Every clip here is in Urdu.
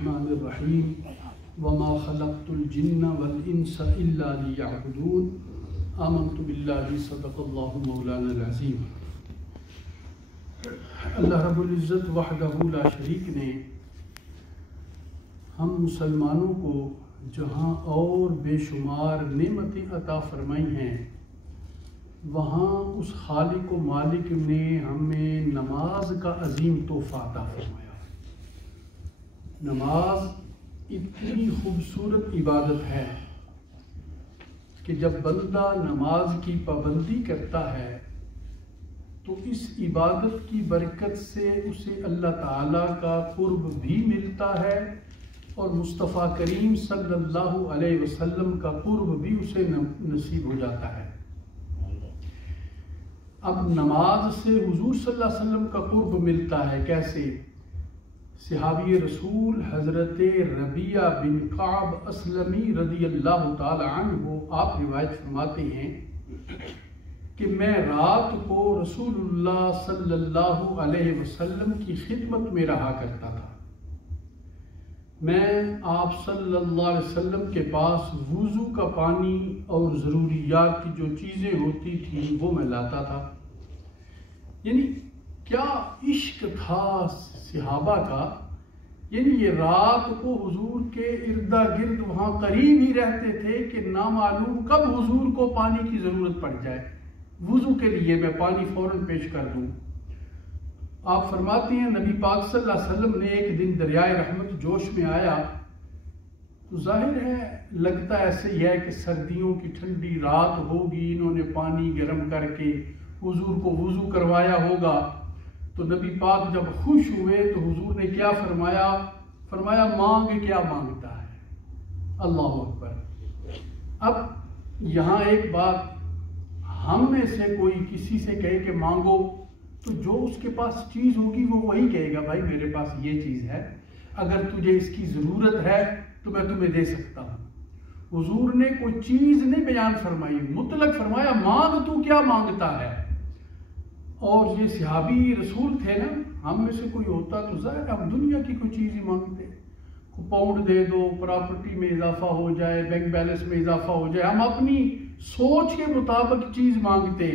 الرحمن الرحیم وما خلقت الجن والانس الا لیعبدون آمنت باللہ صدق اللہ مولانا العظیم۔ اللہ رب العزت وحدہ لا شریک نے ہم مسلمانوں کو جہاں اور بے شمار نعمتیں عطا فرمائی ہیں، وہاں اس خالق و مالک نے ہمیں نماز کا عظیم تحفہ عطا فرمایا۔ نماز اتنی خوبصورت عبادت ہے کہ جب بندہ نماز کی پابندی کرتا ہے تو اس عبادت کی برکت سے اسے اللہ تعالیٰ کا قرب بھی ملتا ہے اور مصطفیٰ کریم صلی اللہ علیہ وسلم کا قرب بھی اسے نصیب ہو جاتا ہے۔ اب نماز سے حضور صلی اللہ علیہ وسلم کا قرب ملتا ہے کیسے؟ صحابی رسول حضرت ربیعہ بن کعب اسلمی رضی اللہ تعالی عنہ آپ روایت فرماتے ہیں کہ میں رات کو رسول اللہ صلی اللہ علیہ وسلم کی خدمت میں رہا کرتا تھا۔ میں آپ صلی اللہ علیہ وسلم کے پاس وضو کا پانی اور ضروریات کی جو چیزیں ہوتی تھیں وہ میں لاتا تھا۔ یعنی کیا عشق تھا صحابہ کا، یعنی یہ رات کو حضور کے اردا گرد وہاں قریب ہی رہتے تھے کہ نامعلوم کب حضور کو پانی کی ضرورت پڑ جائے، وضو کے لیے میں پانی فوراً پیش کر دوں۔ آپ فرماتے ہیں نبی پاک صلی اللہ علیہ وسلم نے ایک دن دریائے رحمت جوش میں آیا تو ظاہر ہے لگتا ایسے ہی ہے کہ سردیوں کی ٹھنڈی رات ہوگی، انہوں نے پانی گرم کر کے حضور کو وضو کروایا ہوگا۔ تو نبی پاک جب خوش ہوئے تو حضور نے کیا فرمایا؟ فرمایا مانگ کیا مانگتا ہے؟ اللہ اکبر۔ اب یہاں ایک بات، ہم میں سے کوئی کسی سے کہے کہ مانگو تو جو اس کے پاس چیز ہوگی وہ وہی کہے گا بھائی میرے پاس یہ چیز ہے، اگر تجھے اس کی ضرورت ہے تو میں تمہیں دے سکتا ہوں۔ حضور نے کوئی چیز نہیں بیان فرمائی، مطلق فرمایا مانگ تو کیا مانگتا ہے۔ اور یہ صحابی رسول تھے نا، ہم میں سے کوئی ہوتا تو ظاہر ہم دنیا کی کوئی چیز ہی مانگتے، کوئی پاؤنڈ دے دو، پراپرٹی میں اضافہ ہو جائے، بینک بیلنس میں اضافہ ہو جائے، ہم اپنی سوچ کے مطابق چیز مانگتے۔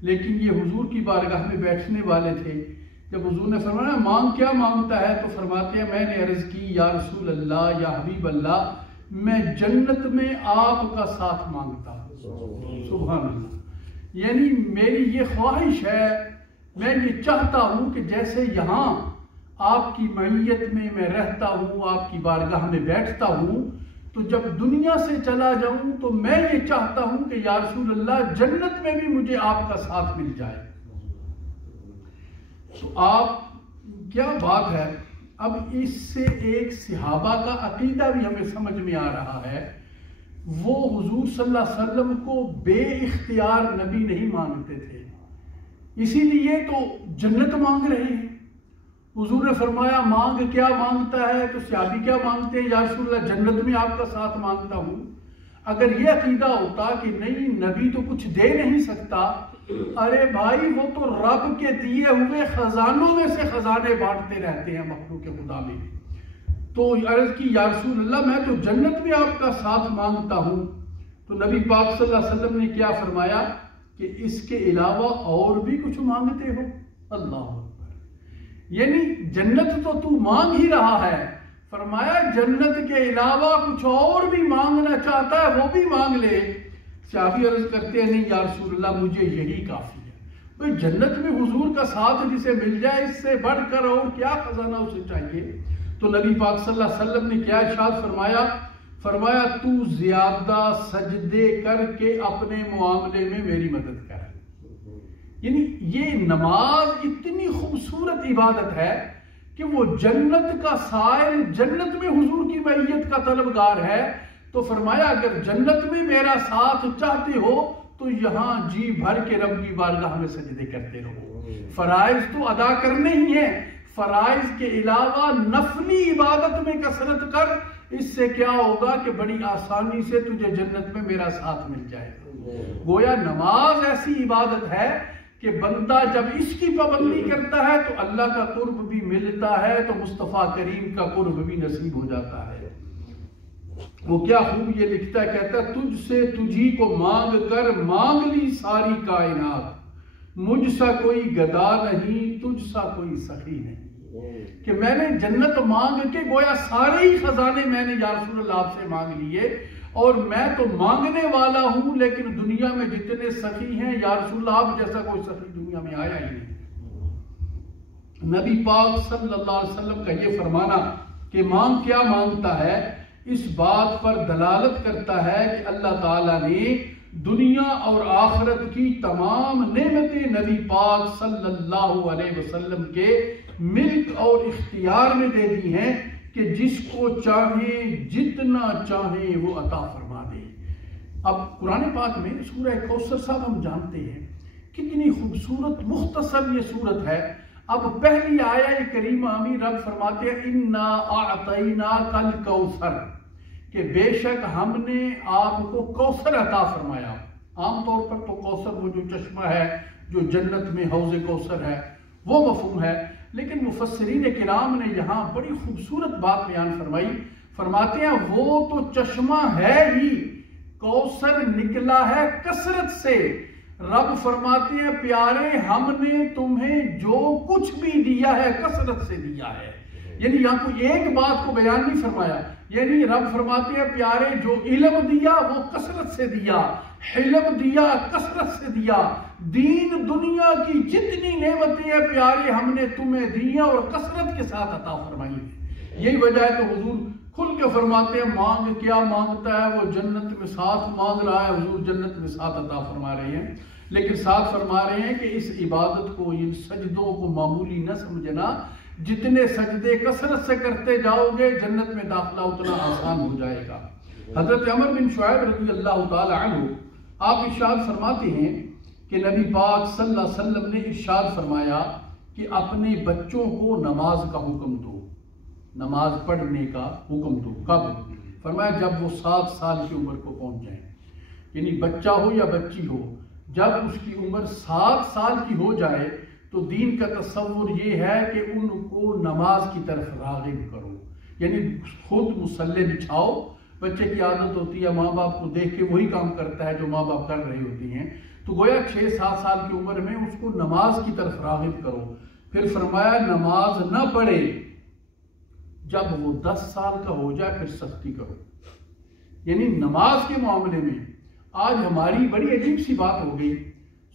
لیکن یہ حضور کی بارگاہ میں بیٹھنے والے تھے، جب حضور نے فرمایا مانگ کیا مانگتا ہے تو فرماتے ہیں میں نے عرض کی یا رسول اللہ یا حبیب اللہ، میں جنت میں آپ کا ساتھ مانگتا ہوں۔ سبحان اللہ۔ یعنی میری یہ خواہش ہے، میں یہ چاہتا ہوں کہ جیسے یہاں آپ کی معیت میں رہتا ہوں، آپ کی بارگاہ میں بیٹھتا ہوں، تو جب دنیا سے چلا جاؤں تو میں یہ چاہتا ہوں کہ یا رسول اللہ جنت میں بھی مجھے آپ کا ساتھ مل جائے۔ تو آپ کیا بات ہے۔ اب اس سے ایک صحابہ کا عقیدہ بھی ہمیں سمجھ میں آ رہا ہے، وہ حضور صلی اللہ علیہ وسلم کو بے اختیار نبی نہیں مانتے تھے، اسی لیے تو جنت مانگ رہے ہیں۔ حضور نے فرمایا مانگ کیا مانگتا ہے تو صحابی کیا مانگتے ہیں؟ یا رسول اللہ جنت میں آپ کا ساتھ مانگتا ہوں۔ اگر یہ عقیدہ ہوتا کہ نہیں نبی تو کچھ دے نہیں سکتا، ارے بھائی وہ تو رب کے دیے ہوئے خزانوں میں سے خزانے بانٹتے رہتے ہیں مخلوق خدا میں۔ تو عرض کی یا رسول اللہ میں تو جنت میں آپ کا ساتھ مانگتا ہوں۔ تو نبی پاک صلی اللہ علیہ وسلم نے کیا فرمایا کہ اس کے علاوہ اور بھی کچھ مانگتے ہو؟ اللہ اکبر۔ یعنی جنت تو مانگ ہی رہا ہے، فرمایا جنت کے علاوہ کچھ اور بھی مانگنا چاہتا ہے وہ بھی مانگ لے۔ صحابی عرض کرتے ہیں نہیں یا رسول اللہ مجھے یہی کافی ہے۔ بھئی جنت میں حضور کا ساتھ جسے مل جائے اس سے بڑھ کر اور کیا خزانہ اسے چاہیے۔ تو نبی پاک صلی اللہ علیہ وسلم نے کیا ارشاد فرمایا؟ فرمایا تو زیادہ سجدے کر کے اپنے معاملے میں میری مدد کر۔ یعنی یہ نماز اتنی خوبصورت عبادت ہے کہ وہ جنت کا سائل، جنت میں حضور کی معیت کا طلبگار ہے۔ تو فرمایا اگر جنت میں میرا ساتھ چاہتے ہو تو یہاں جی بھر کے رب کی بارگاہ میں سجدے کرتے رہو۔ فرائض تو ادا کرنے ہی ہیں، فرائض کے علاوہ نفلی عبادت میں کثرت کر، اس سے کیا ہوگا کہ بڑی آسانی سے تجھے جنت میں میرا ساتھ مل جائے گا۔ گویا نماز ایسی عبادت ہے کہ بندہ جب اس کی پابندی کرتا ہے تو اللہ کا قرب بھی ملتا ہے، تو مصطفیٰ کریم کا قرب بھی نصیب ہو جاتا ہے۔ وہ کیا خوب یہ لکھتا ہے، کہتا ہے تجھ سے تجھی کو مانگ کر مانگ لی ساری کائنات، مجھ سا کوئی گدا نہیں تجھ سا کوئی سخی نہیں، کہ میں نے جنت مانگ کے گویا سارے ہی خزانے میں نے یا رسول اللہ آپ سے مانگ لیے، اور میں تو مانگنے والا ہوں، لیکن دنیا میں جتنے سخی ہیں یا رسول اللہ آپ جیسا کوئی سخی دنیا میں آیا ہی نہیں۔ نبی پاک صلی اللہ علیہ وسلم کا یہ فرمانا کہ مانگ کیا مانگتا ہے، اس بات پر دلالت کرتا ہے کہ اللہ تعالیٰ نے دنیا اور آخرت کی تمام نعمتیں نبی پاک صلی اللہ علیہ وسلم کے ملک اور اختیار میں دے دی ہیں کہ جس کو چاہیں جتنا چاہیں وہ عطا فرما دے۔ اب قرآن پاک میں سورہ کوثر صاحب ہم جانتے ہیں کتنی خوبصورت مختصر یہ سورت ہے۔ اب پہلی آیہ کریمہ میں رب فرماتے ہیں اِنَّا أَعْطَيْنَاكَ الْكَوْثَرَ، کہ بے شک ہم نے آپ کو کوثر عطا فرمایا۔ عام طور پر تو کوثر وہ جو چشمہ ہے جو جنت میں حوض کوثر ہے وہ مفہوم ہے، لیکن مفسرین کرام نے یہاں بڑی خوبصورت بات بیان فرمائی، فرماتے ہیں وہ تو چشمہ ہے ہی، کوثر نکلا ہے کثرت سے۔ رب فرماتے ہیں پیارے ہم نے تمہیں جو کچھ بھی دیا ہے کثرت سے دیا ہے، یعنی یہاں کوئی ایک بات کو بیان نہیں فرمایا، یعنی رب فرماتے ہیں پیارے جو علم دیا وہ کثرت سے دیا، حلم دیا کثرت سے دیا، دین دنیا کی جتنی نعمتیں ہیں پیارے ہم نے تمہیں دیا اور کثرت کے ساتھ عطا فرمائی ہیں۔ یہی وجہ ہے تو حضور کھل کے فرماتے ہیں مانگ کیا مانگتا ہے، وہ جنت میں ساتھ مانگ رہا ہے، حضور جنت میں ساتھ عطا فرما رہے ہیں، لیکن ساتھ فرما رہے ہیں کہ اس عبادت کو ان سجدوں کو معمولی نہ سمجھنا، جتنے سجدے کثرت سے کرتے جاؤ گے جنت میں داخلہ اتنا آسان ہو جائے گا۔ حضرت عمر بن شعیب رضی اللہ تعالی عنہ آپ ارشاد فرماتے ہیں کہ نبی پاک صلی اللہ علیہ وسلم نے ارشاد فرمایا کہ اپنے بچوں کو نماز کا حکم دو، نماز پڑھنے کا حکم دو۔ کب؟ فرمایا جب وہ 7 سال کی عمر کو پہنچ جائیں، یعنی بچہ ہو یا بچی ہو، جب اس کی عمر 7 سال کی ہو جائے تو دین کا تصور یہ ہے کہ ان کو نماز کی طرف راغب کرو، یعنی خود مصلی بچھاؤ۔ بچے کی عادت ہوتی ہے ماں باپ کو دیکھ کے وہی کام کرتا ہے جو ماں باپ کر رہی ہوتی ہیں، تو گویا 6-7 سال کی عمر میں اس کو نماز کی طرف راغب کرو۔ پھر فرمایا نماز نہ پڑھے، جب وہ 10 سال کا ہو جائے پھر سختی کرو۔ یعنی نماز کے معاملے میں آج ہماری بڑی عجیب سی بات ہو گئی،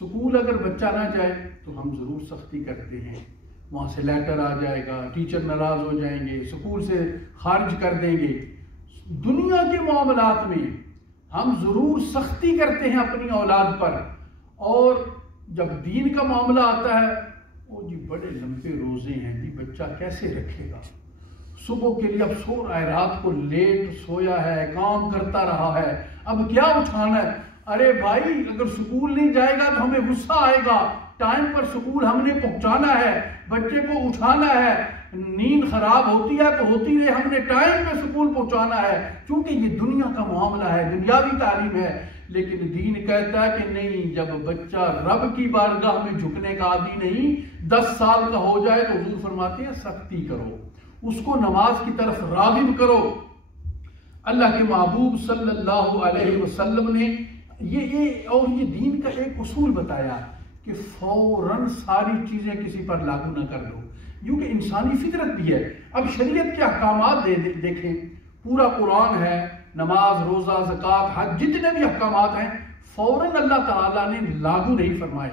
سکول اگر بچہ نہ جائے تو ہم ضرور سختی کرتے ہیں، وہاں سے لیٹر آ جائے گا، ٹیچر ناراض ہو جائیں گے، سکول سے خارج کر دیں گے۔ دنیا کے معاملات میں ہم ضرور سختی کرتے ہیں اپنی اولاد پر، اور جب دین کا معاملہ آتا ہے وہ جی بڑے لمبے روزے ہیں جی، بچہ کیسے رکھے گا، صبح کے لیے اب سو رہا ہے، رات کو لیٹ سویا ہے، کام کرتا رہا ہے، اب کیا اٹھانا ہے۔ ارے بھائی اگر سکول نہیں جائے گا تو ہمیں غصہ آئے گا، ٹائم پر سکول ہم نے پہنچانا ہے، بچے کو اٹھانا ہے، نیند خراب ہوتی ہے تو ہوتی رہے، ہم نے ٹائم پہ سکول پہنچانا ہے، چونکہ یہ دنیا کا معاملہ ہے، دنیاوی تعلیم ہے۔ لیکن دین کہتا ہے کہ نہیں، جب بچہ رب کی بارگاہ میں جھکنے کا عادی نہیں، 10 سال کا ہو جائے تو حضور فرماتے ہیں سختی کرو، اس کو نماز کی طرف راغب کرو۔ اللہ کے محبوب صلی اللہ علیہ وسلم نے یہ دین کا ایک اصول بتایا کہ فوراً ساری چیزیں کسی پر لاگو نہ کر دو، کیونکہ انسانی فطرت بھی ہے۔ اب شریعت کے احکامات دیکھیں، پورا قرآن ہے، نماز، روزہ، زکوٰۃ، حج، جتنے بھی احکامات ہیں فوراً اللہ تعالیٰ نے لاگو نہیں فرمائے،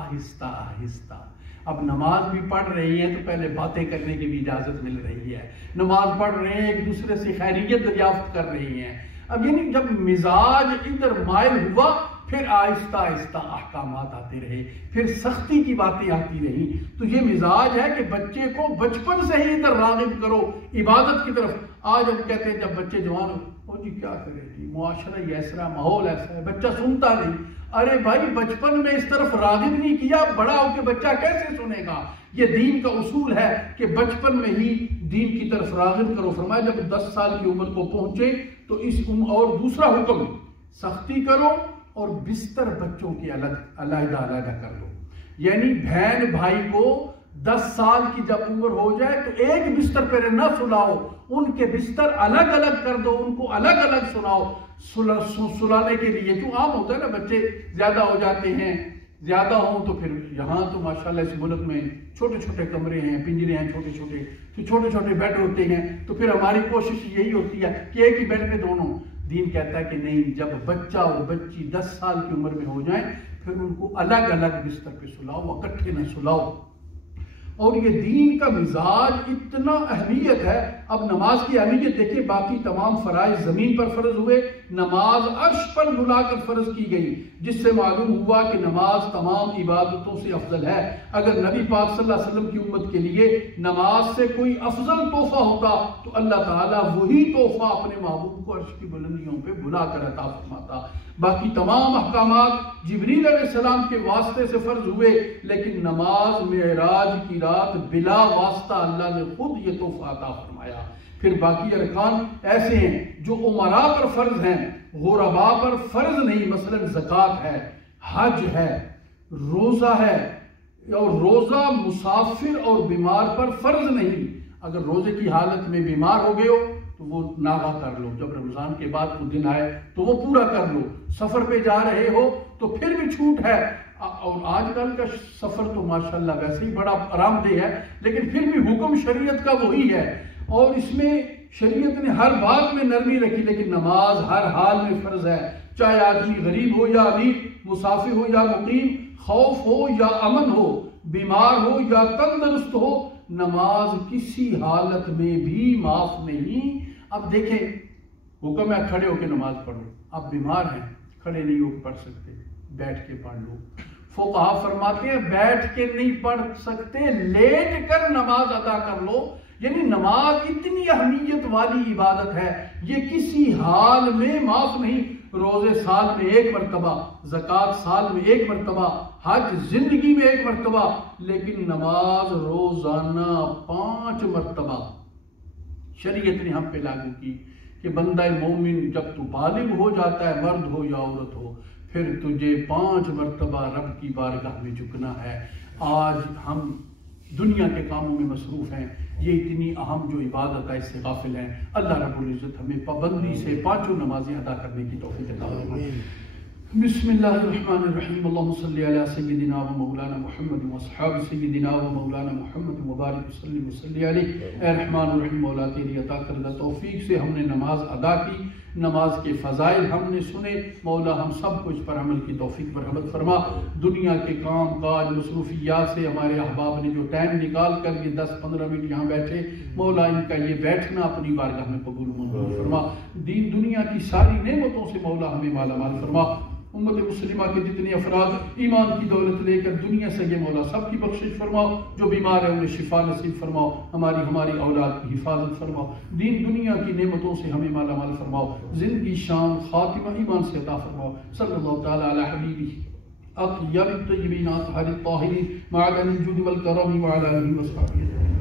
آہستہ آہستہ۔ اب نماز بھی پڑھ رہی ہیں تو پہلے باتیں کرنے کی بھی اجازت مل رہی ہے، نماز پڑھ رہے ہیں ایک دوسرے سے خیریت دریافت کر رہی ہیں۔ اب یعنی جب مزاج ادھر مائل ہوا پھر آہستہ آہستہ احکامات آتے رہے، پھر سختی کی باتیں آتی رہی۔ تو یہ مزاج ہے کہ بچے کو بچپن سے ہی ادھر راغب کرو عبادت کی طرف۔ آج ہم کہتے ہیں جب بچے جوان ہو جی کیا کرے جی، معاشرہ ہی ایسا، ماحول ایسا ہے، بچہ سنتا نہیں۔ ارے بھائی بچپن میں اس طرف راغب نہیں کیا، بڑا ہو کے بچہ کیسے سنے گا؟ یہ دین کا اصول ہے کہ بچپن میں ہی دین کی طرف راغب کرو۔ فرمایا جب 10 سال کی عمر کو پہنچے تو اور دوسرا حکم سختی کرو اور بستر بچوں کی علیحدہ کر دو۔ یعنی بہن بھائی کو 10 سال کی جب عمر ہو جائے تو ایک بستر پر نہ سلاؤ، ان کے بستر الگ الگ کر دو، ان کو الگ الگ سلانے کے لیے. کیوں عام ہوتا ہے نا، بچے زیادہ ہو جاتے ہیں، زیادہ ہوں تو پھر یہاں تو ماشاءاللہ اس ملک میں چھوٹے چھوٹے کمرے ہیں، پنجرے ہیں چھوٹے چھوٹے، تو چھوٹے چھوٹے بیڈ ہوتے ہیں، تو پھر ہماری کوشش یہی ہوتی ہے کہ ایک ہی بیڈ پہ دونوں. دین کہتا ہے کہ نہیں، جب بچہ اور بچی 10 سال کی عمر میں ہو جائیں پھر ان کو الگ الگ بستر پہ سلاؤ، اکٹھے نہ سلاؤ. اور یہ دین کا مزاج اتنا اہمیت ہے. اب نماز کی اہمیت دیکھیں، باقی تمام فرائض زمین پر فرض ہوئے، نماز عرش پر بلا کر فرض کی گئی، جس سے معلوم ہوا کہ نماز تمام عبادتوں سے افضل ہے. اگر نبی پاک صلی اللہ علیہ وسلم کی امت کے لیے نماز سے کوئی افضل تحفہ ہوتا تو اللہ تعالیٰ وہی تحفہ اپنے محبوب کو عرش کی بلندیوں پہ بلا کر عطا فرماتا. باقی تمام احکامات جبریل علیہ السلام کے واسطے سے فرض ہوئے، لیکن نماز معراج کی رات بلا واسطہ اللہ نے خود یہ تحفہ عطا فرمایا. پھر باقی ارکان ایسے ہیں جو امراء پر فرض ہیں، غرباء پر فرض نہیں. مثلا زکوٰۃ ہے، حج ہے، روزہ ہے، اور روزہ مسافر اور بیمار پر فرض نہیں. اگر روزے کی حالت میں بیمار ہو گئے ہو تو وہ ناغا کر لو، جب رمضان کے بعد وہ دن آئے تو وہ پورا کر لو. سفر پہ جا رہے ہو تو پھر بھی چھوٹ ہے. اور آج کل کا سفر تو ماشاءاللہ ویسے ہی بڑا آرام دہ ہے، لیکن پھر بھی حکم شریعت کا وہی ہے، اور اس میں شریعت نے ہر بات میں نرمی رکھی. لیکن نماز ہر حال میں فرض ہے، چاہے آدمی غریب ہو یا امیر، مسافر ہو یا مقیم، خوف ہو یا امن ہو، بیمار ہو یا تندرست ہو، نماز کسی حالت میں بھی معاف نہیں. اب دیکھیں، حکم ہے کھڑے ہو کے نماز پڑھو. آپ بیمار ہیں، کھڑے نہیں ہو کے پڑھ سکتے، بیٹھ کے پڑھ لو. فقہا فرماتے ہیں بیٹھ کے نہیں پڑھ سکتے، لیٹ کر نماز ادا کر لو. یعنی نماز اتنی اہمیت والی عبادت ہے، یہ کسی حال میں معاف نہیں. روزے سال میں 1 مرتبہ، زکوٰۃ سال میں 1 مرتبہ، حج زندگی میں 1 مرتبہ، لیکن نماز روزانہ 5 مرتبہ شریعت نے ہم پہ لاگو کی کہ بندہ مومن جب تو بالغ ہو جاتا ہے، مرد ہو یا عورت ہو، پھر تجھے 5 مرتبہ رب کی بارگاہ میں جھکنا ہے. آج ہم دنیا کے کاموں میں مصروف ہیں، یہ اتنی اہم جو عبادت ہے اس سے غافل ہیں. اللہ رب العزت ہمیں پابندی سے 5 نمازیں ادا کرنے کی توفیق عطا فرمائے. بسم اللہ الرحمن الرحیم. اللہم صلی علی سیدنا و مولانا محمد و اصحاب سیدنا و مولانا محمد مبارک وسلم وصلی علیہ. اے رحمان الرحیم مولا تیری عطا کردہ توفیق سے ہم نے نماز ادا کی، نماز کے فضائل ہم نے سنے. مولا ہم سب کو اس پر عمل کی توفیق مرحمت فرما. دنیا کے کام کاج مصروفیات سے ہمارے احباب نے جو ٹائم نکال کر یہ 10-15 منٹ یہاں بیٹھے، مولا ان کا یہ بیٹھنا اپنی بارگاہ میں قبول منظور فرما. دین دنیا کی ساری نعمتوں سے مولا ہمیں مالا مال فرما. امت مسلمہ کے جتنے افراد ایمان کی دولت لے کر دنیا سے گئے، مولا سب کی بخشش فرماؤ. جو بیمار ہیں انہیں شفا نصیب فرماؤ. ہماری اولاد کی حفاظت فرماؤ. دین دنیا کی نعمتوں سے ہمیں مالا مال فرماؤ. زندگی شان خاتمہ ایمان سے عطا فرماؤ. صلی اللہ تعالی علی حبیبہ اطیب الطیبین اطہر الطاہرین معدن الجود والکرم وعلی آلہ وصحبہ.